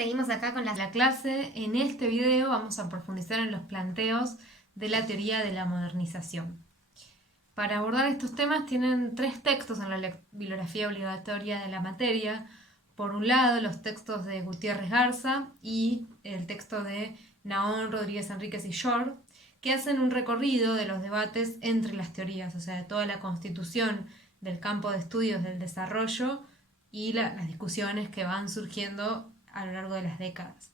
Seguimos acá con la clase. En este video vamos a profundizar en los planteos de la teoría de la modernización. Para abordar estos temas tienen tres textos en la bibliografía obligatoria de la materia. Por un lado, los textos de Gutiérrez Garza y el texto de Naón, Rodríguez Enríquez y Shor, que hacen un recorrido de los debates entre las teorías, o sea, de toda la constitución del campo de estudios del desarrollo y las discusiones que van surgiendo a lo largo de las décadas.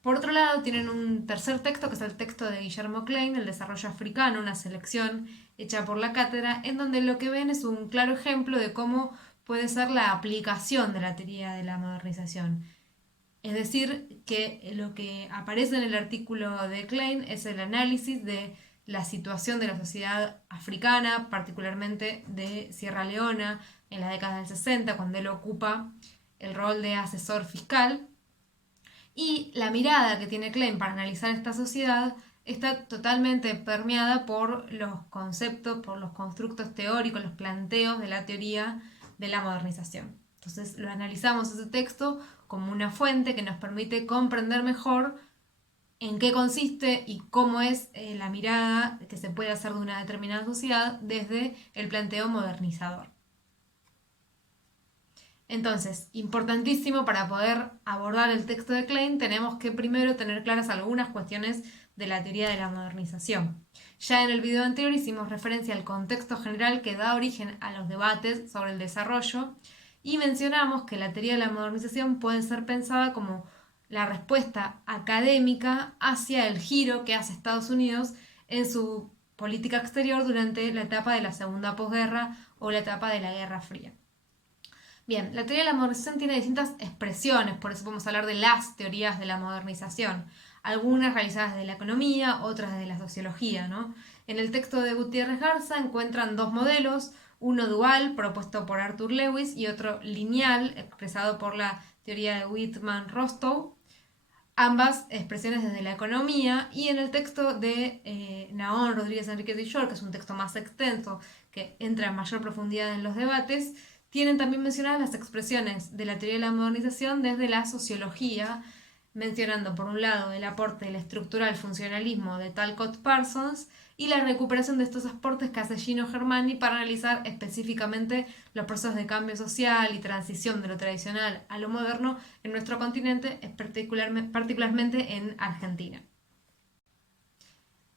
Por otro lado, tienen un tercer texto, que es el texto de Guillermo Klein, El desarrollo africano, una selección hecha por la cátedra, en donde lo que ven es un claro ejemplo de cómo puede ser la aplicación de la teoría de la modernización. Es decir, que lo que aparece en el artículo de Klein es el análisis de la situación de la sociedad africana, particularmente de Sierra Leona, en la década del 60, cuando él ocupa el rol de asesor fiscal, y la mirada que tiene Klein para analizar esta sociedad está totalmente permeada por los conceptos, por los constructos teóricos, los planteos de la teoría de la modernización. Entonces lo analizamos ese texto como una fuente que nos permite comprender mejor en qué consiste y cómo es la mirada que se puede hacer de una determinada sociedad desde el planteo modernizador. Entonces, importantísimo para poder abordar el texto de Klein, tenemos que primero tener claras algunas cuestiones de la teoría de la modernización. Ya en el video anterior hicimos referencia al contexto general que da origen a los debates sobre el desarrollo y mencionamos que la teoría de la modernización puede ser pensada como la respuesta académica hacia el giro que hace Estados Unidos en su política exterior durante la etapa de la segunda posguerra o la etapa de la Guerra Fría. Bien, la teoría de la modernización tiene distintas expresiones, por eso podemos hablar de las teorías de la modernización. Algunas realizadas desde la economía, otras desde la sociología, ¿no? En el texto de Gutiérrez Garza encuentran dos modelos, uno dual, propuesto por Arthur Lewis, y otro lineal, expresado por la teoría de Whitman-Rostow, ambas expresiones desde la economía, y en el texto de Naón, Rodríguez Enríquez y Shor, que es un texto más extenso, que entra en mayor profundidad en los debates, tienen también mencionadas las expresiones de la teoría de la modernización desde la sociología, mencionando por un lado el aporte del estructural funcionalismo de Talcott Parsons y la recuperación de estos aportes que hace Gino Germani para analizar específicamente los procesos de cambio social y transición de lo tradicional a lo moderno en nuestro continente, particularmente en Argentina.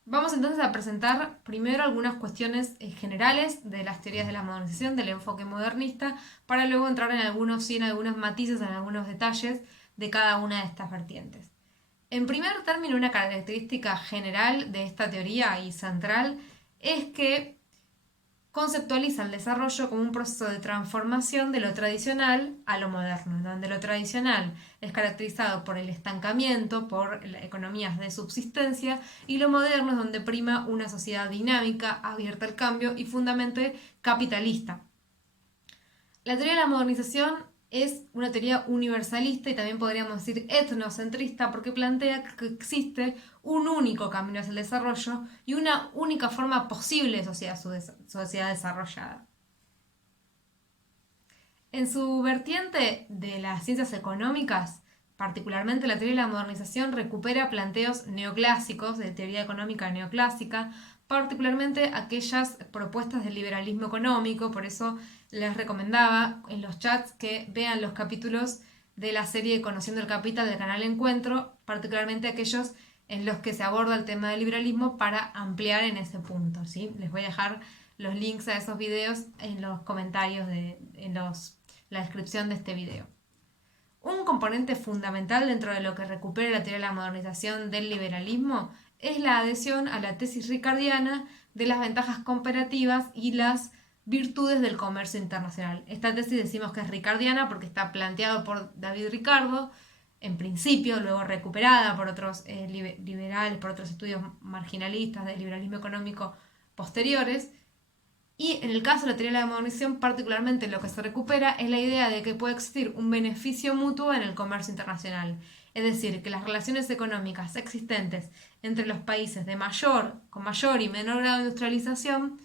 Vamos entonces a presentar primero algunas cuestiones generales de las teorías de la modernización, del enfoque modernista, para luego entrar en algunos matices, en algunos detalles de cada una de estas vertientes. En primer término, una característica general de esta teoría y central es que conceptualiza el desarrollo como un proceso de transformación de lo tradicional a lo moderno, donde lo tradicional es caracterizado por el estancamiento, por economías de subsistencia, y lo moderno es donde prima una sociedad dinámica, abierta al cambio y fundamentalmente capitalista. La teoría de la modernización es una teoría universalista y también podríamos decir etnocentrista, porque plantea que existe un único camino hacia el desarrollo y una única forma posible de sociedad desarrollada. En su vertiente de las ciencias económicas, particularmente la teoría de la modernización recupera planteos neoclásicos, de teoría económica neoclásica, particularmente aquellas propuestas del liberalismo económico. Por eso les recomendaba en los chats que vean los capítulos de la serie Conociendo el Capital del canal Encuentro, particularmente aquellos en los que se aborda el tema del liberalismo, para ampliar en ese punto, ¿sí? Les voy a dejar los links a esos videos en los comentarios, la descripción de este video. Un componente fundamental dentro de lo que recupera la teoría de la modernización del liberalismo es la adhesión a la tesis ricardiana de las ventajas comparativas y las virtudes del comercio internacional. Esta tesis decimos que es ricardiana porque está planteado por David Ricardo, en principio, luego recuperada por otros liberales, por otros estudios marginalistas del liberalismo económico posteriores. Y en el caso de la teoría de la modernización, particularmente lo que se recupera es la idea de que puede existir un beneficio mutuo en el comercio internacional. Es decir, que las relaciones económicas existentes entre los países con mayor y menor grado de industrialización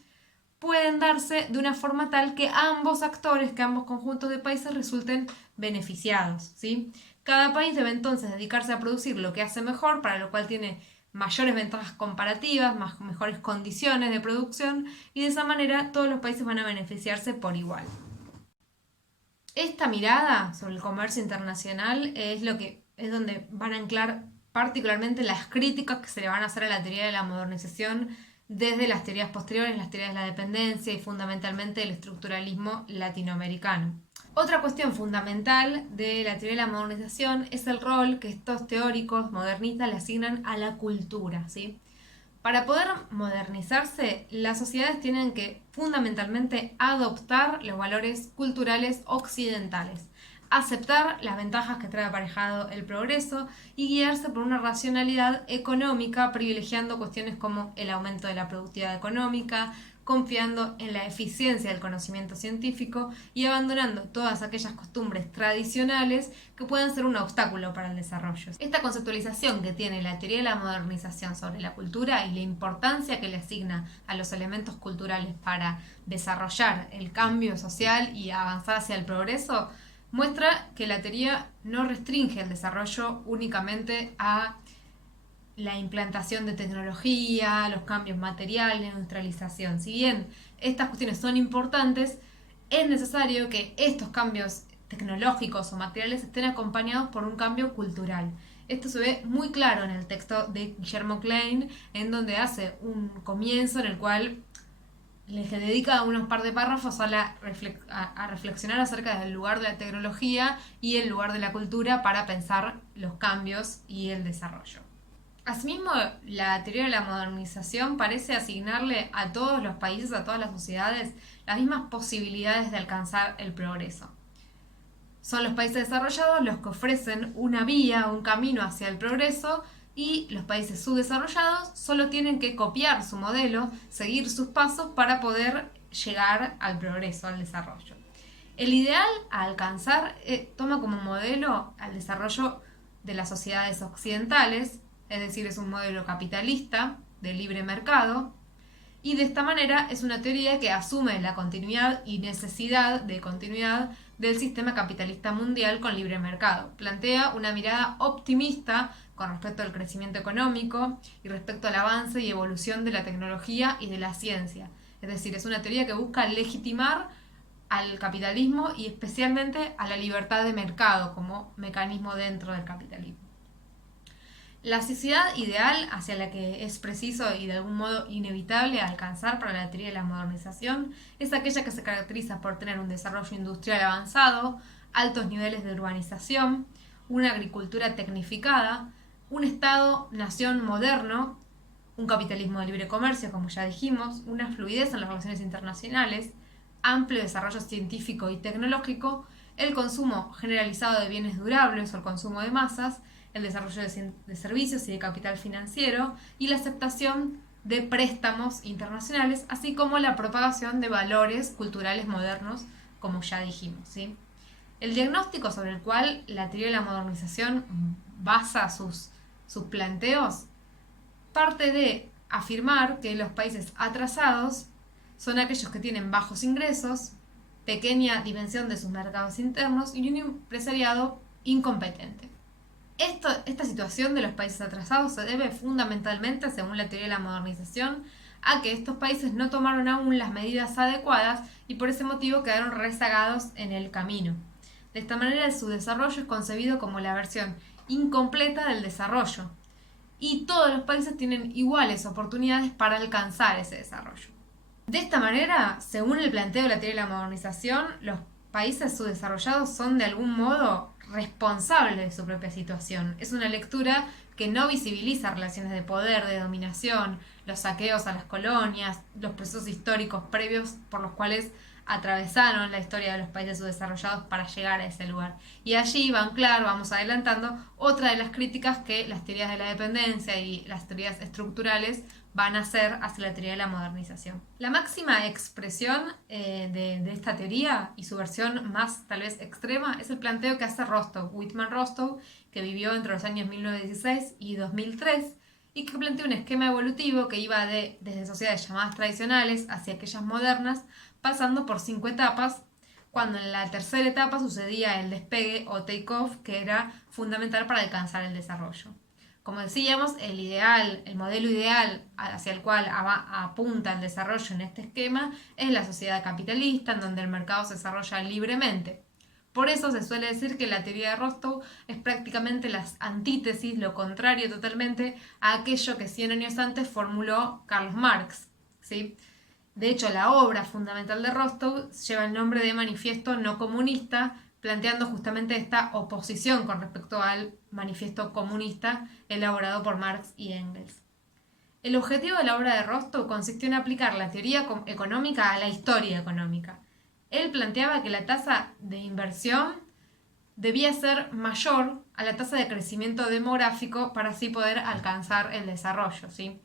pueden darse de una forma tal que ambos actores, que ambos conjuntos de países resulten beneficiados, ¿sí? Cada país debe entonces dedicarse a producir lo que hace mejor, para lo cual tiene mayores ventajas comparativas, mejores condiciones de producción, y de esa manera todos los países van a beneficiarse por igual. Esta mirada sobre el comercio internacional es donde van a anclar particularmente las críticas que se le van a hacer a la teoría de la modernización desde las teorías posteriores, las teorías de la dependencia y fundamentalmente el estructuralismo latinoamericano. Otra cuestión fundamental de la teoría de la modernización es el rol que estos teóricos modernistas le asignan a la cultura, ¿sí? Para poder modernizarse, las sociedades tienen que fundamentalmente adoptar los valores culturales occidentales, aceptar las ventajas que trae aparejado el progreso y guiarse por una racionalidad económica, privilegiando cuestiones como el aumento de la productividad económica, confiando en la eficiencia del conocimiento científico y abandonando todas aquellas costumbres tradicionales que pueden ser un obstáculo para el desarrollo. Esta conceptualización que tiene la teoría de la modernización sobre la cultura y la importancia que le asigna a los elementos culturales para desarrollar el cambio social y avanzar hacia el progreso muestra que la teoría no restringe el desarrollo únicamente a la implantación de tecnología, los cambios materiales, la industrialización. Si bien estas cuestiones son importantes, es necesario que estos cambios tecnológicos o materiales estén acompañados por un cambio cultural. Esto se ve muy claro en el texto de Guillermo Klein, en donde hace un comienzo en el cual le dedica unos par de párrafos a reflexionar acerca del lugar de la tecnología y el lugar de la cultura para pensar los cambios y el desarrollo. Asimismo, la teoría de la modernización parece asignarle a todos los países, a todas las sociedades, las mismas posibilidades de alcanzar el progreso. Son los países desarrollados los que ofrecen una vía, un camino hacia el progreso, y los países subdesarrollados solo tienen que copiar su modelo, seguir sus pasos para poder llegar al progreso, al desarrollo. El ideal a alcanzar toma como modelo al desarrollo de las sociedades occidentales, es decir, es un modelo capitalista de libre mercado, y de esta manera es una teoría que asume la continuidad y necesidad de continuidad del sistema capitalista mundial con libre mercado. Plantea una mirada optimista con respecto al crecimiento económico y respecto al avance y evolución de la tecnología y de la ciencia. Es decir, es una teoría que busca legitimar al capitalismo y especialmente a la libertad de mercado como mecanismo dentro del capitalismo. La sociedad ideal hacia la que es preciso y de algún modo inevitable alcanzar para la teoría de la modernización es aquella que se caracteriza por tener un desarrollo industrial avanzado, altos niveles de urbanización, una agricultura tecnificada, un Estado-nación moderno, un capitalismo de libre comercio, como ya dijimos, una fluidez en las relaciones internacionales, amplio desarrollo científico y tecnológico, el consumo generalizado de bienes durables o el consumo de masas, el desarrollo de servicios y de capital financiero y la aceptación de préstamos internacionales, así como la propagación de valores culturales modernos, como ya dijimos, ¿sí? El diagnóstico sobre el cual la teoría de la modernización basa sus planteos parte de afirmar que los países atrasados son aquellos que tienen bajos ingresos, pequeña dimensión de sus mercados internos y un empresariado incompetente. Esta situación de los países atrasados se debe fundamentalmente, según la teoría de la modernización, a que estos países no tomaron aún las medidas adecuadas y por ese motivo quedaron rezagados en el camino. De esta manera, su desarrollo es concebido como la versión incompleta del desarrollo, y todos los países tienen iguales oportunidades para alcanzar ese desarrollo. De esta manera, según el planteo de la teoría de la modernización, los países subdesarrollados son de algún modo responsables de su propia situación. Es una lectura que no visibiliza relaciones de poder, de dominación, los saqueos a las colonias, los procesos históricos previos por los cuales atravesaron la historia de los países subdesarrollados para llegar a ese lugar. Y allí van, claro, vamos adelantando, otra de las críticas que las teorías de la dependencia y las teorías estructurales van a hacer hacia la teoría de la modernización. La máxima expresión de esta teoría y su versión más tal vez extrema es el planteo que hace Whitman Rostow, que vivió entre los años 1916 y 2003 y que plantea un esquema evolutivo que iba desde sociedades llamadas tradicionales hacia aquellas modernas, pasando por 5 etapas cuando en la tercera etapa sucedía el despegue o take-off, que era fundamental para alcanzar el desarrollo. Como decíamos, el modelo ideal hacia el cual apunta el desarrollo en este esquema es la sociedad capitalista, en donde el mercado se desarrolla libremente. Por eso se suele decir que la teoría de Rostow es prácticamente la antítesis, lo contrario totalmente a aquello que 100 años antes formuló Karl Marx, ¿sí? De hecho, la obra fundamental de Rostow lleva el nombre de Manifiesto No Comunista, planteando justamente esta oposición con respecto al manifiesto comunista elaborado por Marx y Engels. El objetivo de la obra de Rostow consistió en aplicar la teoría económica a la historia económica. Él planteaba que la tasa de inversión debía ser mayor a la tasa de crecimiento demográfico para así poder alcanzar el desarrollo, ¿sí?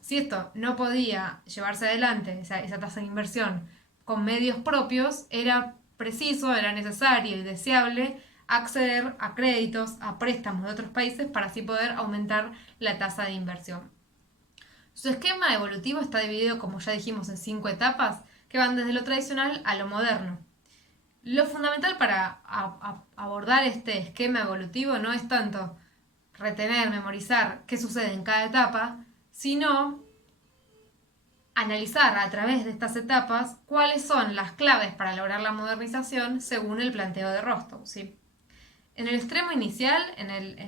Si esto no podía llevarse adelante, esa tasa de inversión, con medios propios, era preciso, era necesario y deseable acceder a créditos, a préstamos de otros países para así poder aumentar la tasa de inversión. Su esquema evolutivo está dividido, como ya dijimos, en 5 etapas que van desde lo tradicional a lo moderno. Lo fundamental para abordar este esquema evolutivo no es tanto retener, memorizar qué sucede en cada etapa, sino analizar a través de estas etapas cuáles son las claves para lograr la modernización según el planteo de Rostow, ¿sí? En el extremo inicial, en el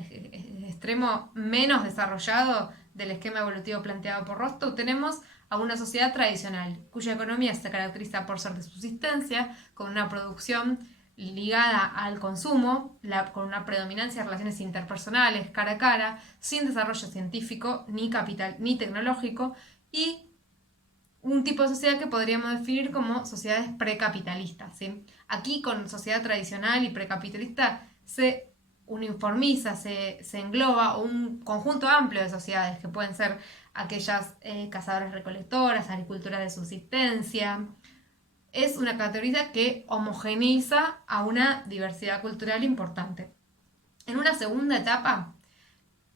extremo menos desarrollado del esquema evolutivo planteado por Rostow, tenemos a una sociedad tradicional, cuya economía se caracteriza por ser de subsistencia, con una producción ligada al consumo, con una predominancia de relaciones interpersonales, cara a cara, sin desarrollo científico, ni capital, ni tecnológico, y un tipo de sociedad que podríamos definir como sociedades precapitalistas, ¿sí? Aquí, con sociedad tradicional y precapitalista, se uniformiza, se engloba un conjunto amplio de sociedades que pueden ser aquellas cazadoras recolectoras, agricultura de subsistencia. Es una categoría que homogeneiza a una diversidad cultural importante. En una segunda etapa,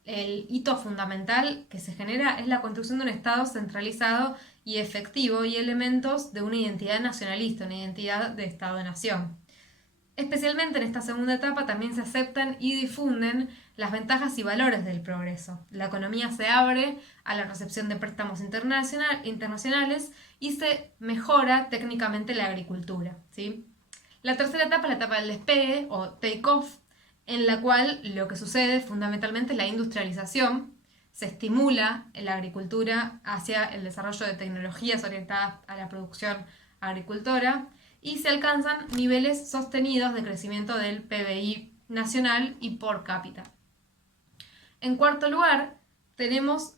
el hito fundamental que se genera es la construcción de un Estado centralizado y efectivo y elementos de una identidad nacionalista, una identidad de Estado-nación. Especialmente en esta segunda etapa también se aceptan y difunden las ventajas y valores del progreso. La economía se abre a la recepción de préstamos internacionales y se mejora técnicamente la agricultura, ¿sí? La tercera etapa es la etapa del despegue o take-off, en la cual lo que sucede fundamentalmente es la industrialización. Se estimula la agricultura hacia el desarrollo de tecnologías orientadas a la producción agricultora y se alcanzan niveles sostenidos de crecimiento del PBI nacional y por cápita. En cuarto lugar, tenemos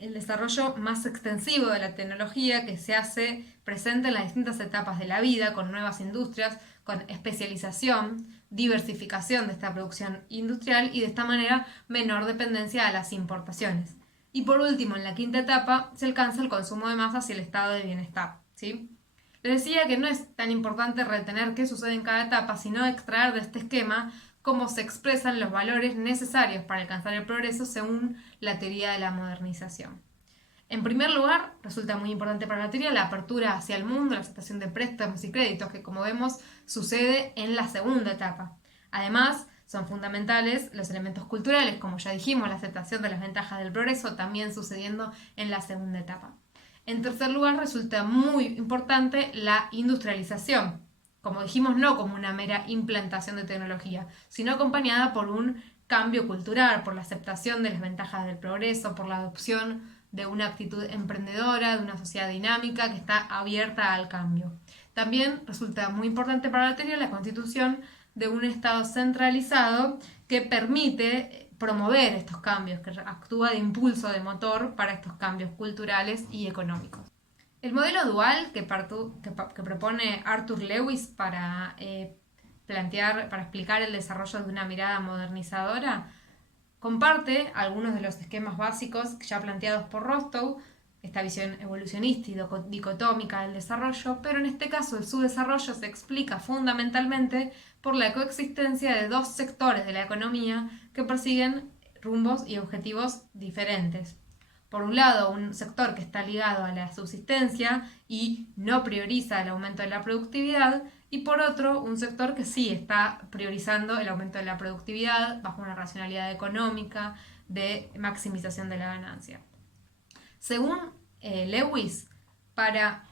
el desarrollo más extensivo de la tecnología que se hace presente en las distintas etapas de la vida, con nuevas industrias, con especialización, diversificación de esta producción industrial y de esta manera menor dependencia a las importaciones. Y por último, en la quinta etapa, se alcanza el consumo de masas y el estado de bienestar, ¿sí? Les decía que no es tan importante retener qué sucede en cada etapa, sino extraer de este esquema cómo se expresan los valores necesarios para alcanzar el progreso según la teoría de la modernización. En primer lugar, resulta muy importante para la teoría la apertura hacia el mundo, la aceptación de préstamos y créditos, que como vemos sucede en la segunda etapa. Además, son fundamentales los elementos culturales, como ya dijimos, la aceptación de las ventajas del progreso, también sucediendo en la segunda etapa. En tercer lugar, resulta muy importante la industrialización, como dijimos, no como una mera implantación de tecnología, sino acompañada por un cambio cultural, por la aceptación de las ventajas del progreso, por la adopción de una actitud emprendedora, de una sociedad dinámica que está abierta al cambio. También resulta muy importante para la teoría la constitución de un Estado centralizado que permite promover estos cambios, que actúa de impulso, de motor para estos cambios culturales y económicos. El modelo dual que propone Arthur Lewis para explicar el desarrollo de una mirada modernizadora comparte algunos de los esquemas básicos ya planteados por Rostow, esta visión evolucionista y dicotómica del desarrollo, pero en este caso su desarrollo se explica fundamentalmente por la coexistencia de dos sectores de la economía que persiguen rumbos y objetivos diferentes. por un lado, un sector que está ligado a la subsistencia y no prioriza el aumento de la productividad, y por otro, un sector que sí está priorizando el aumento de la productividad bajo una racionalidad económica de maximización de la ganancia. Según Lewis, para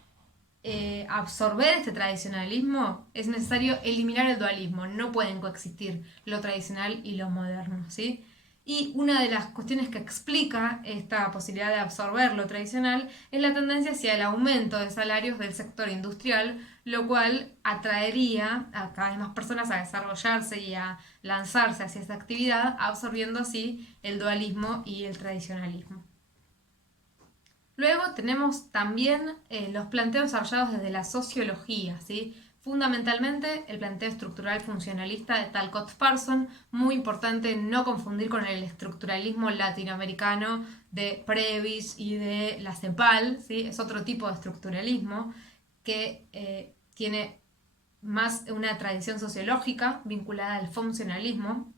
absorber este tradicionalismo es necesario eliminar el dualismo, no pueden coexistir lo tradicional y lo moderno, ¿sí? Y una de las cuestiones que explica esta posibilidad de absorber lo tradicional es la tendencia hacia el aumento de salarios del sector industrial, lo cual atraería a cada vez más personas a desarrollarse y a lanzarse hacia esa actividad, absorbiendo así el dualismo y el tradicionalismo. Luego tenemos también los planteos desarrollados desde la sociología, ¿sí? Fundamentalmente el planteo estructural funcionalista de Talcott Parsons, muy importante no confundir con el estructuralismo latinoamericano de Prebisch y de la CEPAL, ¿sí? Es otro tipo de estructuralismo que tiene más una tradición sociológica vinculada al funcionalismo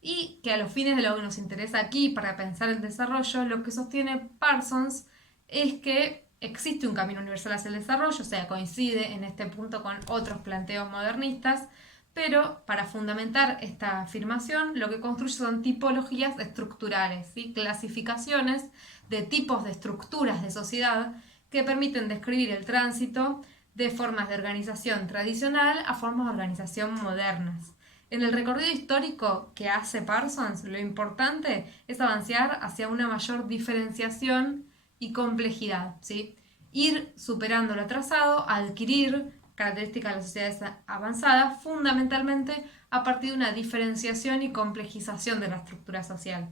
y que a los fines de lo que nos interesa aquí para pensar el desarrollo, lo que sostiene Parsons es que existe un camino universal hacia el desarrollo, o sea, coincide en este punto con otros planteos modernistas, pero para fundamentar esta afirmación lo que construye son tipologías estructurales, ¿sí? Clasificaciones de tipos de estructuras de sociedad que permiten describir el tránsito de formas de organización tradicional a formas de organización modernas. En el recorrido histórico que hace Parsons, lo importante es avanzar hacia una mayor diferenciación y complejidad, ¿sí? Ir superando lo atrasado, adquirir características de las sociedades avanzadas, fundamentalmente a partir de una diferenciación y complejización de la estructura social.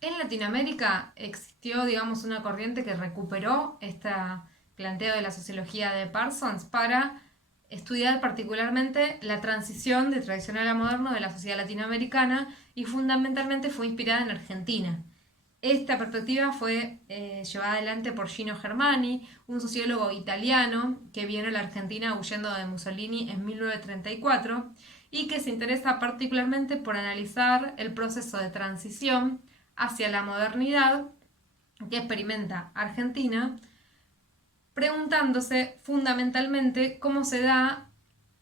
En Latinoamérica existió, digamos, una corriente que recuperó este planteo de la sociología de Parsons para estudiar particularmente la transición de tradicional a moderno de la sociedad latinoamericana y fundamentalmente fue inspirada en Argentina. Esta perspectiva fue llevada adelante por Gino Germani, un sociólogo italiano que vino a la Argentina huyendo de Mussolini en 1934 y que se interesa particularmente por analizar el proceso de transición hacia la modernidad que experimenta Argentina, preguntándose fundamentalmente cómo se da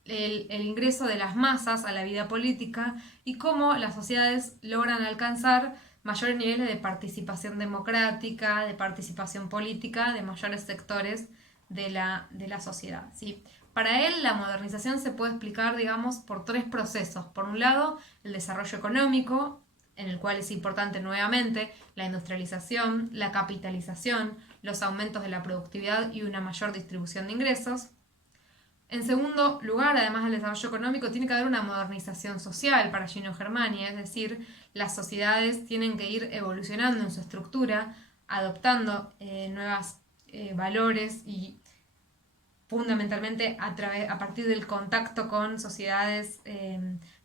el ingreso de las masas a la vida política y cómo las sociedades logran alcanzar mayores niveles de participación democrática, de participación política, de mayores sectores de la sociedad, ¿sí? Para él, la modernización se puede explicar, digamos, por tres procesos. Por un lado, el desarrollo económico, en el cual es importante nuevamente la industrialización, la capitalización, los aumentos de la productividad y una mayor distribución de ingresos. En segundo lugar, además del desarrollo económico, tiene que haber una modernización social para Gino Germani, es decir, las sociedades tienen que ir evolucionando en su estructura, adoptando nuevos valores y fundamentalmente a partir del contacto con sociedades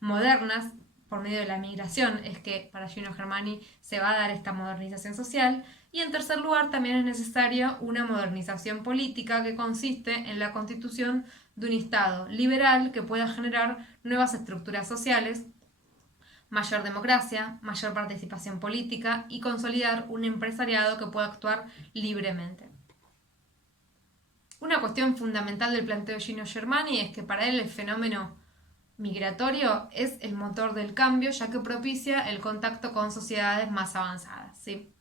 modernas por medio de la migración es que para Gino Germani se va a dar esta modernización social. Y en tercer lugar, también es necesaria una modernización política que consiste en la constitución de un Estado liberal que pueda generar nuevas estructuras sociales, mayor democracia, mayor participación política y consolidar un empresariado que pueda actuar libremente. Una cuestión fundamental del planteo de Gino Germani es que para él el fenómeno migratorio es el motor del cambio, ya que propicia el contacto con sociedades más avanzadas, ¿sí?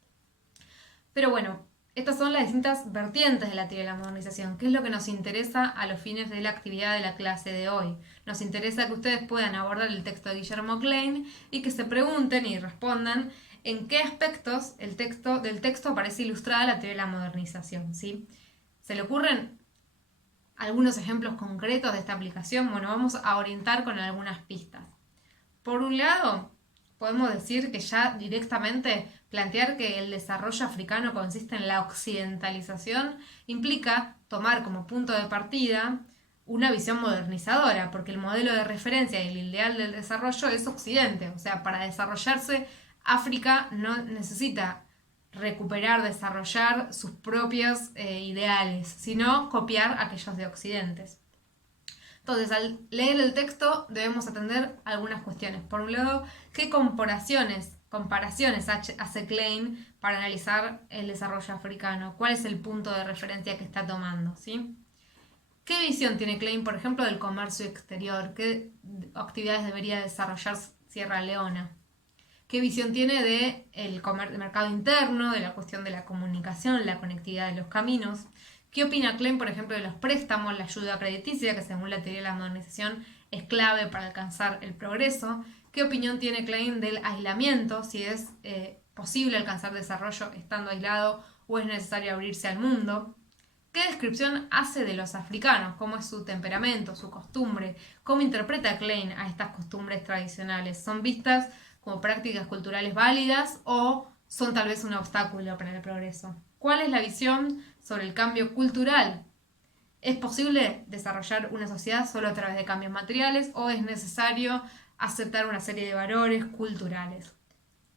Pero bueno, estas son las distintas vertientes de la teoría de la modernización. ¿Qué es lo que nos interesa a los fines de la actividad de la clase de hoy? Nos interesa que ustedes puedan abordar el texto de Guillermo Klein y que se pregunten y respondan en qué aspectos del texto aparece ilustrada la teoría de la modernización, ¿sí? ¿Se le ocurren algunos ejemplos concretos de esta aplicación? Bueno, vamos a orientar con algunas pistas. Por un lado, podemos decir que ya directamente plantear que el desarrollo africano consiste en la occidentalización implica tomar como punto de partida una visión modernizadora, porque el modelo de referencia y el ideal del desarrollo es Occidente. O sea, para desarrollarse, África no necesita recuperar, desarrollar sus propios ideales, sino copiar aquellos de Occidente. Entonces, al leer el texto debemos atender algunas cuestiones. Por un lado, ¿qué comparaciones comparaciones hace Klein para analizar el desarrollo africano? ¿Cuál es el punto de referencia que está tomando? ¿Sí? ¿Qué visión tiene Klein, por ejemplo, del comercio exterior? ¿Qué actividades debería desarrollar Sierra Leona? ¿Qué visión tiene del mercado interno, de la cuestión de la comunicación, la conectividad de los caminos? ¿Qué opina Klein, por ejemplo, de los préstamos, la ayuda crediticia, que según la teoría de la modernización es clave para alcanzar el progreso? ¿Qué opinión tiene Klein del aislamiento, si es posible alcanzar desarrollo estando aislado o es necesario abrirse al mundo? ¿Qué descripción hace de los africanos? ¿Cómo es su temperamento, su costumbre? ¿Cómo interpreta Klein a estas costumbres tradicionales? ¿Son vistas como prácticas culturales válidas o son tal vez un obstáculo para el progreso? ¿Cuál es la visión sobre el cambio cultural? ¿Es posible desarrollar una sociedad solo a través de cambios materiales o es necesario aceptar una serie de valores culturales?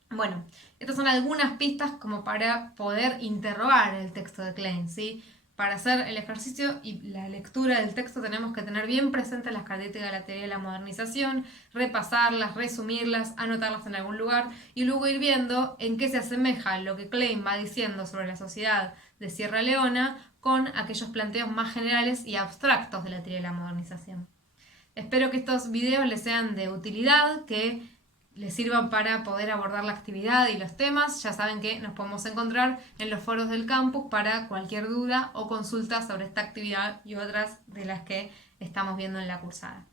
Bueno, estas son algunas pistas como para poder interrogar el texto de Klein, ¿sí? Para hacer el ejercicio y la lectura del texto tenemos que tener bien presentes las características de la teoría de la modernización, repasarlas, resumirlas, anotarlas en algún lugar y luego ir viendo en qué se asemeja lo que Klein va diciendo sobre la sociedad de Sierra Leona con aquellos planteos más generales y abstractos de la teoría de la modernización. Espero que estos videos les sean de utilidad, que les sirvan para poder abordar la actividad y los temas. Ya saben que nos podemos encontrar en los foros del campus para cualquier duda o consulta sobre esta actividad y otras de las que estamos viendo en la cursada.